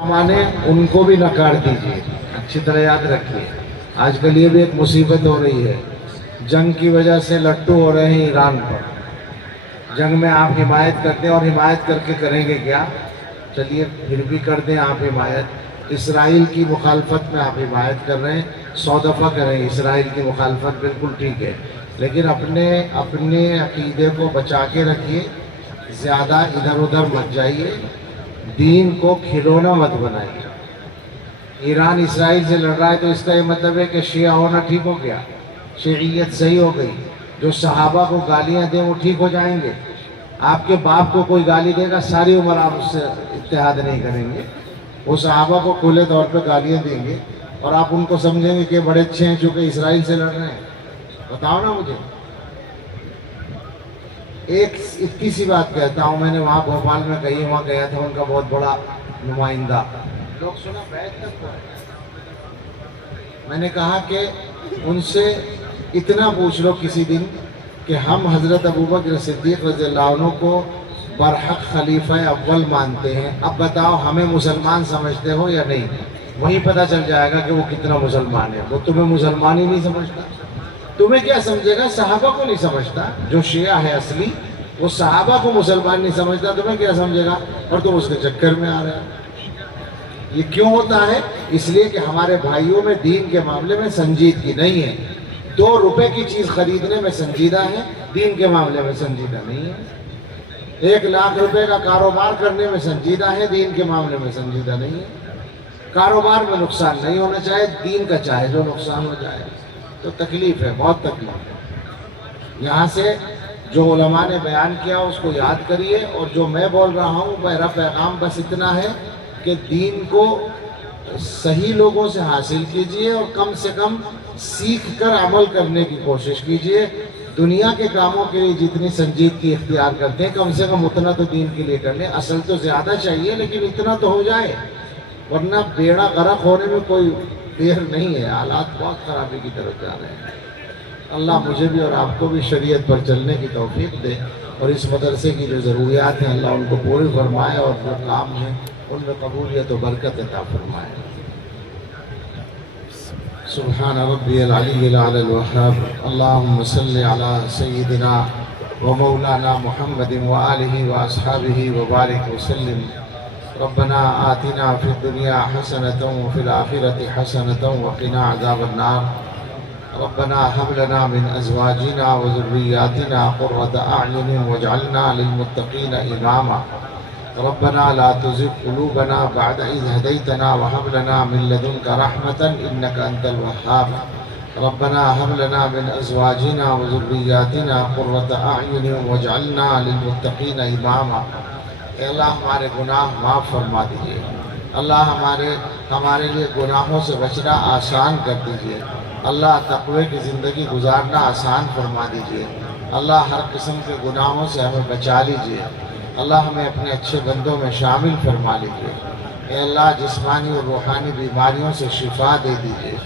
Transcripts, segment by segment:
माने उनको भी नकार दीजिए, अच्छी तरह याद रखिए। आजकल ये भी एक मुसीबत हो रही है, जंग की वजह से लट्टू हो रहे हैं ईरान पर। जंग में आप हिमायत करते हैं और हिमायत करके करेंगे क्या? चलिए फिर भी कर दें आप हिमायत। इसराइल की मुखालफत में आप हिमायत कर रहे हैं, 100 दफ़ा करें इसराइल की मुखालफत, बिल्कुल ठीक है, लेकिन अपने अकीदे को बचा के रखिए, ज़्यादा इधर उधर मत जाइए, दीन को खिलौना मत बनाइए। ईरान इसराइल से लड़ रहा है तो इसका ये मतलब है कि शिया होना ठीक हो गया, शियत सही हो गई। जो सहाबा को गालियां दें वो ठीक हो जाएंगे। आपके बाप को कोई गाली देगा, सारी उम्र आप उससे इत्तेहाद नहीं करेंगे। वो सहाबा को खुले तौर पे गालियां देंगे और आप उनको समझेंगे कि बड़े अच्छे हैं चूँकि इसराइल से लड़ रहे हैं। बताओ ना मुझे। एक इतनी सी बात कहता हूँ, मैंने वहाँ भोपाल में कही, वहाँ गया था उनका बहुत बड़ा नुमाइंदा, लोग सुना बैठ तक हुआ। मैंने कहा कि उनसे इतना पूछ लो किसी दिन कि हम हज़रत अबू बकर सिद्दीक़ रज़ियल्लाहु अन्हु को बरहक खलीफा अव्वल मानते हैं, अब बताओ हमें मुसलमान समझते हो या नहीं? वहीं पता चल जाएगा कि वो कितना मुसलमान है। वो तुम्हें मुसलमान ही नहीं समझता, तुम्हें क्या समझेगा? सहाबा को नहीं समझता। जो शिया है असली, वो सहाबा को मुसलमान नहीं समझता, तुम्हें क्या समझेगा? और तुम उसके चक्कर में आ रहे हो। ये क्यों होता है? इसलिए कि हमारे भाइयों में दीन के मामले में संजीदगी नहीं है। 2 रुपए की चीज़ खरीदने में संजीदा है, दीन के मामले में संजीदा नहीं है। 1 लाख रुपए का कारोबार करने में संजीदा है, दीन के मामले में संजीदा नहीं है। कारोबार में नुकसान नहीं होना चाहिए, दीन का चाहे जो नुकसान हो जाए। तो तकलीफ है, बहुत तकलीफ है। यहाँ से जो उलमा ने बयान किया उसको याद करिए, और जो मैं बोल रहा हूँ मेरा पैगाम बस इतना है कि दीन को सही लोगों से हासिल कीजिए और कम से कम सीख कर अमल करने की कोशिश कीजिए। दुनिया के कामों के लिए जितनी संजीदगी इख्तियार करते हैं, कम से कम उतना तो दीन के लिए कर लें। असल तो ज़्यादा चाहिए, लेकिन इतना तो हो जाए, वरना बेड़ा गर्क होने में कोई देर नहीं है। हालात बहुत खराबी की तरफ जा रहे हैं। अल्लाह मुझे भी और आपको भी शरीयत पर चलने की तौफीक दे, और इस मदरसे की जो ज़रूरियात हैं अल्लाह उनको पूरी फरमाए, और जो काम हैं उनमें कबूलियत और बरकत अता फरमाए। सुब्हान रब्बियल अलीय्यिल आला वह्हाब, अल्लाहुम्मा सल्लि अला सय्यिदिना व मौलाना मुहम्मदिन व आलिहि व अस्हाबिहि व बारिक वसल्लिम। रब्बना आतिना फिद दुनिया हसनतन व फिल आखिरति हसनतन व क़िना अज़ाबन्नार। रब्बना हब लना मिन अज़वाजिना व ज़ुर्रिय्यातिना क़ुर्रत अअयुनिन वजअलना लिलमुत्तक़ीना इमामा। रब्बना ला तुज़िग़ क़ुलूबना बअद इज़ हदैतना व हब लना मिन लदुनका रहमतन इन्नका अंतल वह्हाब। रब्बना हब लना मिन अज़वाजिना व ज़ुर्रिय्यातिना क़ुर्रत अअयुनिन वजअलना लिलमुत्तक़ीना इमामा। ए अल्लाह हमारे गुनाह माफ़ फरमा दीजिए। अल्लाह हमारे लिए गुनाहों से बचना आसान कर दीजिए। अल्लाह तक़वे की ज़िंदगी गुजारना आसान फरमा दीजिए। अल्लाह हर किस्म के गुनाहों से हमें बचा लीजिए। अल्लाह हमें अपने अच्छे बंदों में शामिल फरमा लीजिए। ए अल्लाह जिस्मानी और रूहानी बीमारियों से शिफा दे दीजिए।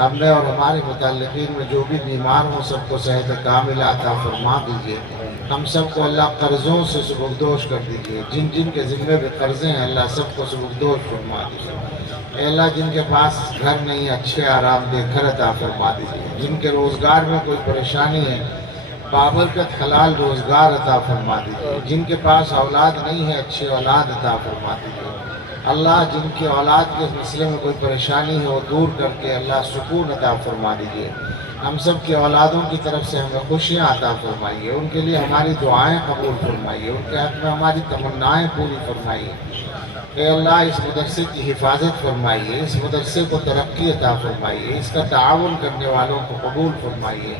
हमें और हमारे मुतल्लिक़ीन में जो भी बीमार हों सबको सेहत कामिला अता फरमा दीजिए। हम सबको अल्लाह कर्ज़ों से सुबुकदोश कर दीजिए। जिन जिन के ज़िम्मे भी कर्ज़े हैं अल्लाह सबको सुबुकदोश फरमा दीजिए। अल्लाह जिनके पास घर नहीं अच्छे आरामदेह घर अता फरमा दीजिए। जिनके रोज़गार में कोई परेशानी है बाबरकत हलाल रोज़गार अता फरमा दीजिए। जिनके पास औलाद नहीं है अच्छी औलाद अता फरमा दीजिए। अल्लाह जिनकी औलाद के मसले में कोई परेशानी है वो दूर करके अल्लाह सुकून अता फरमा दीजिए। हम सब की औलादों की तरफ से हमें खुशियाँ अता फरमाइए। उनके लिए हमारी दुआएं कबूल फरमाइए। उनके हक़ में हमारी तमन्नाएँ पूरी फरमाइए। ए अल्लाह इस मदरसे की हिफाजत फरमाइए, इस मदरसे को तरक्की अता फरमाइए, इसका ताआवुन करने वालों को कबूल फरमाइए,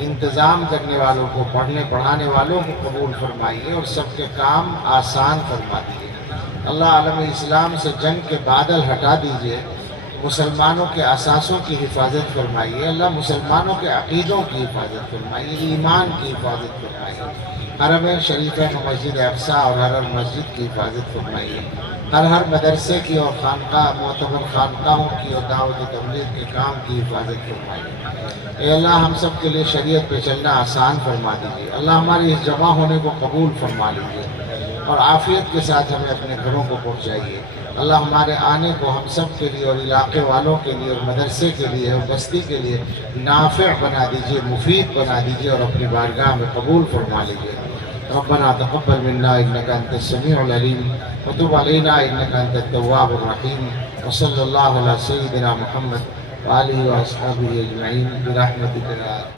इंतज़ाम करने वालों को, पढ़ने पढ़ाने वालों को कबूल फरमाइए और सबके काम आसान फरमा दीजिए। अल्लाह आलम इस्लाम से जंग के बादल हटा दीजिए। मुसलमानों के असासों की हिफाजत फरमाइए। अल्लाह मुसलमानों के अक़ीदों की हिफाजत फरमाइए, ईमान की हिफाजत फरमाइए। हरम शरीफ़ मस्जिद अक़सा और हर मस्जिद की हिफाजत फरमाइए। हर मदरसे की और खानका मोतबर खानकाहों की और दावत तबलीग के काम की हिफाजत फरमाइए। ए अल्लाह हम सब के लिए शरीयत पे चलना आसान फरमा दीजिए। अल्लाह हमारे इस जमा होने को कबूल फरमा लीजिए और आफ़ियत के साथ हमें अपने घरों को पहुँचाइए। اللہ ہمارے آنے کو ہم سب کے لیے اور علاقے والوں کے لیے اور مدرسے کے لیے اور بستی کے لیے نافع بنا دیجیے، مفید بنا دیجیے اور اپنی بارگاہ میں قبول فرما لیجیے۔ ربنا تقبل منا انك انت السميع العليم وتب علينا انك انت التواب الرحيم وصلى الله على سيدنا محمد وآله واصحابه اجمعين برحمتك يا